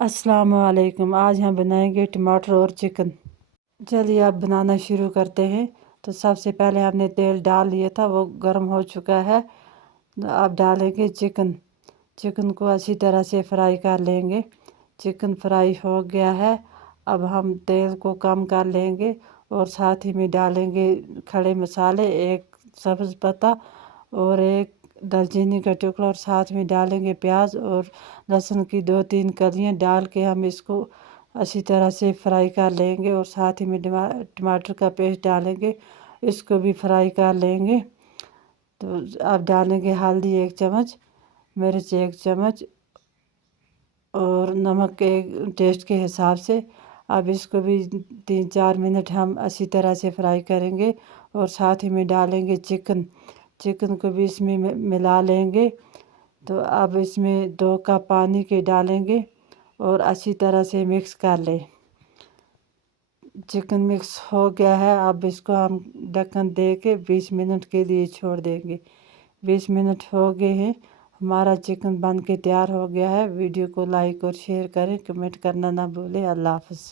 अस्सलाम वालेकुम। आज हम बनाएंगे टमाटर और चिकन। चलिए अब बनाना शुरू करते हैं। तो सबसे पहले हमने तेल डाल लिया था, वो गर्म हो चुका है। अब डालेंगे चिकन। चिकन को अच्छी तरह से फ्राई कर लेंगे। चिकन फ्राई हो गया है। अब हम तेल को कम कर लेंगे और साथ ही में डालेंगे खड़े मसाले, एक सब्ज़ पत्ता और एक दालचीनी का टुकड़ा, और साथ में डालेंगे प्याज और लहसुन की 2-3 कलियाँ डाल के हम इसको अच्छी तरह से फ्राई कर लेंगे। और साथ ही में टमाटर का पेस्ट डालेंगे, इसको भी फ्राई कर लेंगे। तो अब डालेंगे हल्दी 1 चम्मच, मिर्च 1 चम्मच और नमक के टेस्ट के हिसाब से। अब इसको भी 3-4 मिनट हम अच्छी तरह से फ्राई करेंगे और साथ ही में डालेंगे चिकन। चिकन को भी इसमें मिला लेंगे। तो अब इसमें 2 कप पानी के डालेंगे और अच्छी तरह से मिक्स कर लें। चिकन मिक्स हो गया है। अब इसको हम ढक्कन दे के 20 मिनट के लिए छोड़ देंगे। 20 मिनट हो गए हैं, हमारा चिकन बन के तैयार हो गया है। वीडियो को लाइक और शेयर करें, कमेंट करना ना भूलें। अल्लाह हाफ़िज़।